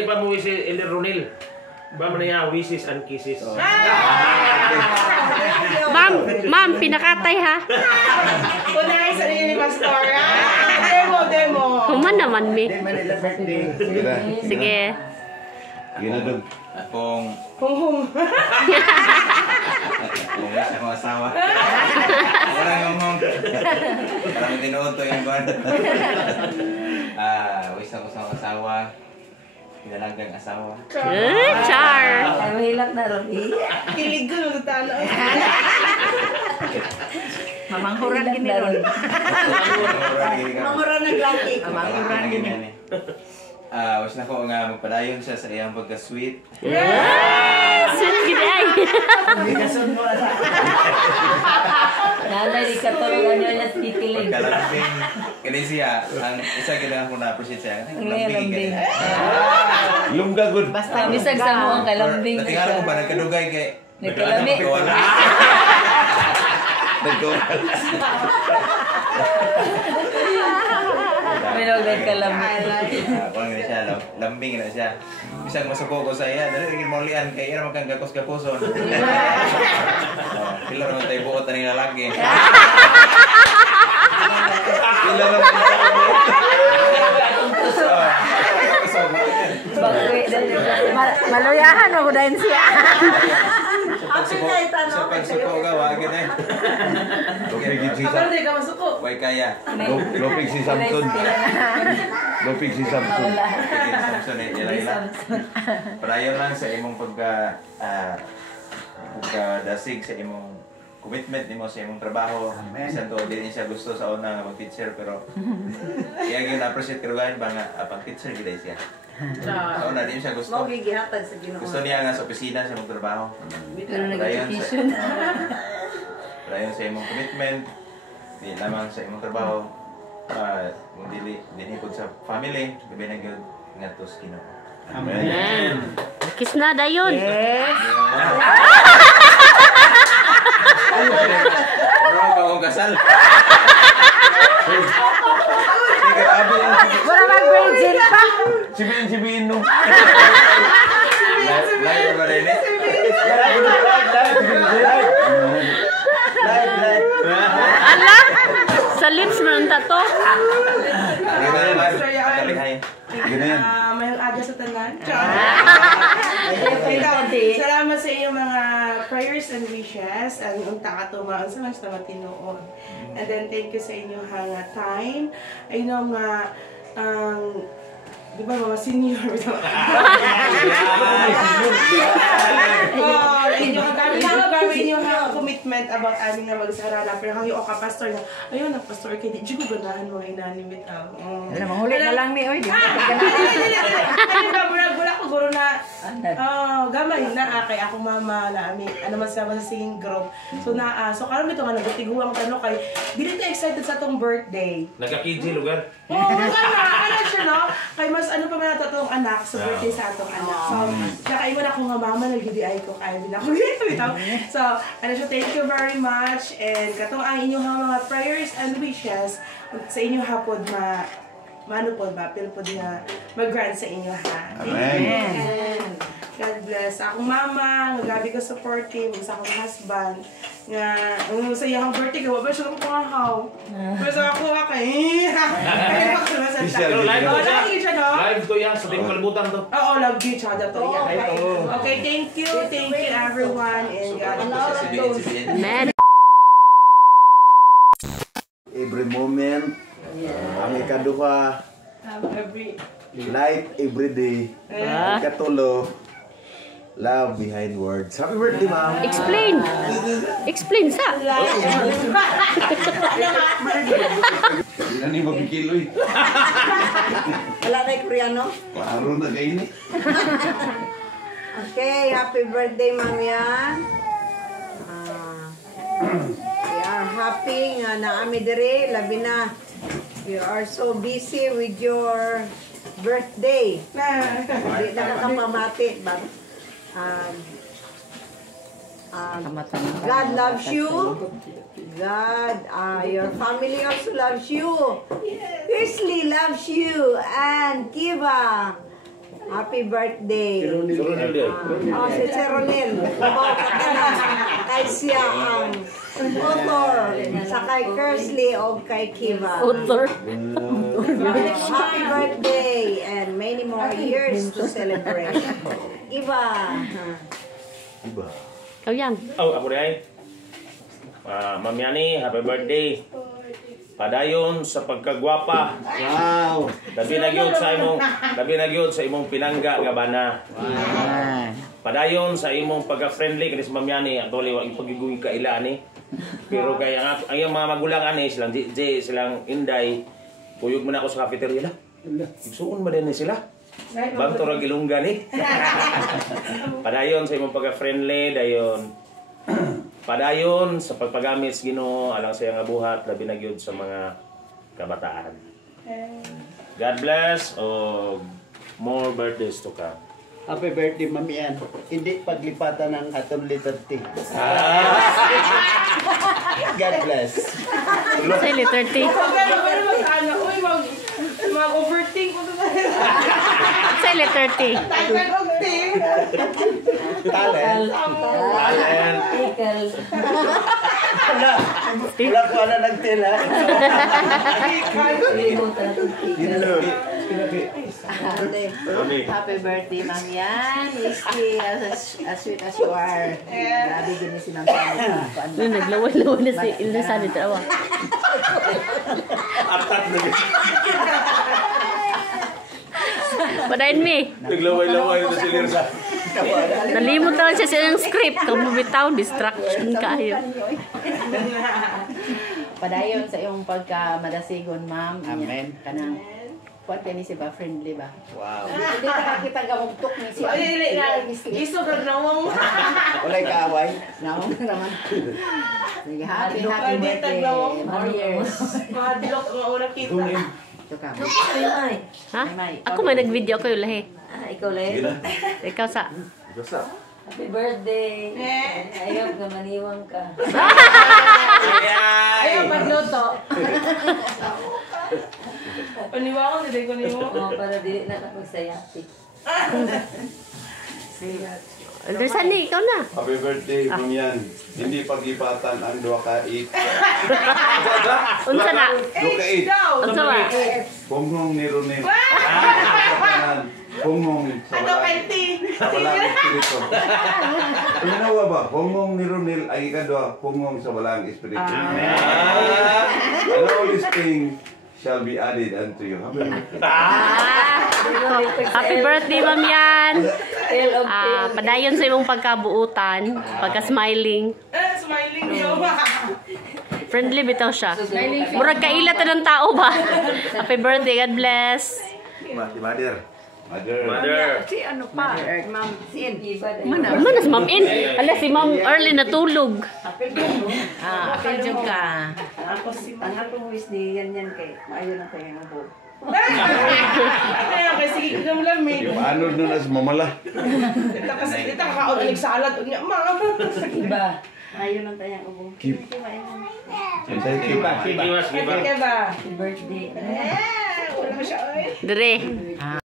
di pa mo si Elder Ronil. Ba man niya wishes and kisses. Ma'am, pinakatay ha. Kunay sa ni Pastor. Demo. Human naman mi. Sige. Ginadog. Kung Hum. kung isa kong asawa. Parang ngomong. Parang tinuod to yung guard. Wish ako sa asawa. Pinalagang asawa. Char. Ay, mahilak na Robi. Kilig ko ng talo. Mamanghuran gini ron. Manguran ng laki. Mamanghuran gini. Wish na ko nga magpadayon siya sa iyang pagka-sweet. Sweet gini ay. Nanay, di ka tulungan niyo niya titilig. Pagkalambing. Kaya siya, ang isa gila ko na-appreciate siya. Lambing. Yung gagod. Basta bisag sa mo ang kalambing. Natingala ko ba, nagkadugay kay... Nagkalami. Minog nagkalami. Kung nga siya, lambing na siya. Bisag masuko ko sa iya, dali rin maulian kay iya naman kang gakos-gaposon. Pila naman tayo buot na nila lagi. Pila naman Maluyahan mo dahil siya. Sa pagsuko ka, wagin eh. Kapag hindi ka masuko. Way kaya. Lopig si Samson. Lopig si Samson. Pagin Samson eh, ilayla. Parayon lang sa imong pagkadasig sa imong commitment nimo sa imong trabaho. Bisan to dili siya gusto sa una nga mag-teacher pero iya gyud na-appreciate ko ba nga pang teacher gid siya. Sa una din siya gusto. gihatag sa Ginoo. Gusto niya nga sa opisina siya magtrabaho. Pero nag-education. Parayon sa imong commitment, di lamang sa imong trabaho, kung dinipod sa family, gabi na gyud ngadto sa Ginoo. Amen. Kiss na dayon. Bro, kung kasal. Wala mag-virgin pa. Sibiin no. Live ba rin eh? Ala, sa lips mo ng tato. Ganyan. Mayroong aga sa tanan. Salamat sa iyong mga prayers and wishes. Ang unta ka tumaan sa mas na matinoon. And then thank you sa inyong hanga time. I know nga, di ba mga senior? Kami yung commitment about amin nga magsarana. Pero hangyo o ka pastor na, ayun, pastor kay di ko ganahan mga inanimit. Alam, mahuli na lang mi. Oy, di ba? Ayun ba, wala ko guro na, gamay na, kay ako mama na amin, ano man sa singing group. So karon ito nga nagutiguang tanong kay, dili ta excited sa atong birthday. Nagka-KG lugar. Oo, ano siya, no? Kay mas ano pa man natatong anak sa birthday sa atong anak. So, tsaka iwan ako nga mama, nag-GDI ko, kaya din ako dito. So, ano siya, thank you very much. And katong ang inyong mga prayers and wishes sa inyong hapod mano po ba, pilpod na mag-grant sa inyo ha. Amen. God bless. Akong mama, gabi ko supportive, sa akong husband, nga, sa iyang birthday, gawa ba siya ng pangahaw? Pero sa ako, Pero live oh, to siya. lagi siya, no? Live to yan. Sabi ko kalimutan to. Oo, love you, tsada to. Okay, thank you everyone, and God bless. Man. Every moment, ang ikaduha, life every day, ikatulo, love behind words. Happy birthday, ma'am! Explain sa. Hindi na ni mabikilo eh. Wala na yung Koreano? Klaro na kayo ni. Okay, happy birthday, Ma'am Yan. We are happy nga naami dire, labi na. We are so busy with your birthday. Hindi na nakapamati. But, God loves you. God, your family also loves you. Fiercely loves you. And Kiva, Happy birthday. Ronel din. Oh, si Ronel. Kay siya ang author sa kay Kersley o kay Kiva. Author. Happy birthday and many more years to celebrate. Iba. Ikaw yan. Oh, ako rin. Ma'am Yani, happy birthday. Padayon sa pagkagwapa. Wow. Labi na gyud sa imong pinangga nga bana. Padayon sa imong pagka-friendly kani sa Ma'am Yani, actually wa ipagiguy ka ila ani. Pero kay ang iyang mga magulang ani silang DJ, silang Inday, kuyog mo na ako sa cafeteria la. Igsuon man din sila. Bang turag ilungga ni. Padayon sa imong pagka-friendly, dayon. Padayon sa pagpagamit sa Ginoo alang sa iyang buhat labi na gyud sa mga kabataan. God bless o more birthdays to come. Happy birthday, Mami Ann. Hindi paglipatan ng atong letter T. God bless. Sa letter T. Mag-overthink ko na. Sa letter T. Talent. Talent. Wala ko na nagtila. Happy birthday, Ma'am Yan. Stay as sweet as you are. Grabe din si Ma'am Yan. Doon, naglaway-laway na si Ilna sa dito. Atat na gyud. Padayon mi. Naglaway-laway na si Lirsa. Nalimot na siya sa iyang script. Kamu bitaw, distraction kayo. Padayon sa iyong pagkamadasigon, Ma'am. Amen. Kanang kuwan ni si ba friendly ba? Wow. Hindi ka kita gamugtok ni si. Iso ka nawang. Walay kaaway. Nawang naman. Sige, happy Pwede birthday. taglawang. More years. Mahadlok ang unang kita. Ito ka. Ha? Ako may nag-video kayo lahi. Ikaw lang. Ikaw sa... Happy birthday. Ayaw ka maniwang ka. Ayaw magluto. Paniwa ko, hindi ko niyo. Oo, para dili na napagsayati. Anderson ni, ikaw na. Happy birthday, Bunyan. Hindi pag-ipatan ang 2 ka 8. Unsa na? 2 ka 8. Go! Unsa ba? Punghong ni Ronel. Punghong sa Ano walang, kay T? sa walang espiritu. Pinawa ba? Punghong ni Ronel ay ikadwa, punghong sa walang espiritu. And all these things shall be added unto you. Happy birthday, Ma'am Yan. Padayon sa imong pagkabuutan, pagka-smiling. Smiling yo. Friendly bitaw siya. Murag kaila ta ng tao ba? Happy birthday, God bless. Mother. Si ano pa? Ma'am Sin. Manas Ma'am In. Ala si Ma'am Early natulog. Apel jud ka. Ang akong wish ni yan kay maayo na tayo ng buo. Kaya kay sige ka lang mi. Yung anod nun as mamala. Ita kasi ita ka unig salad unya ma. Iba. Maayo na tayo ng buo. Keep. Sige, mas, Kaya ba? Happy birthday. Wala siya. Dire.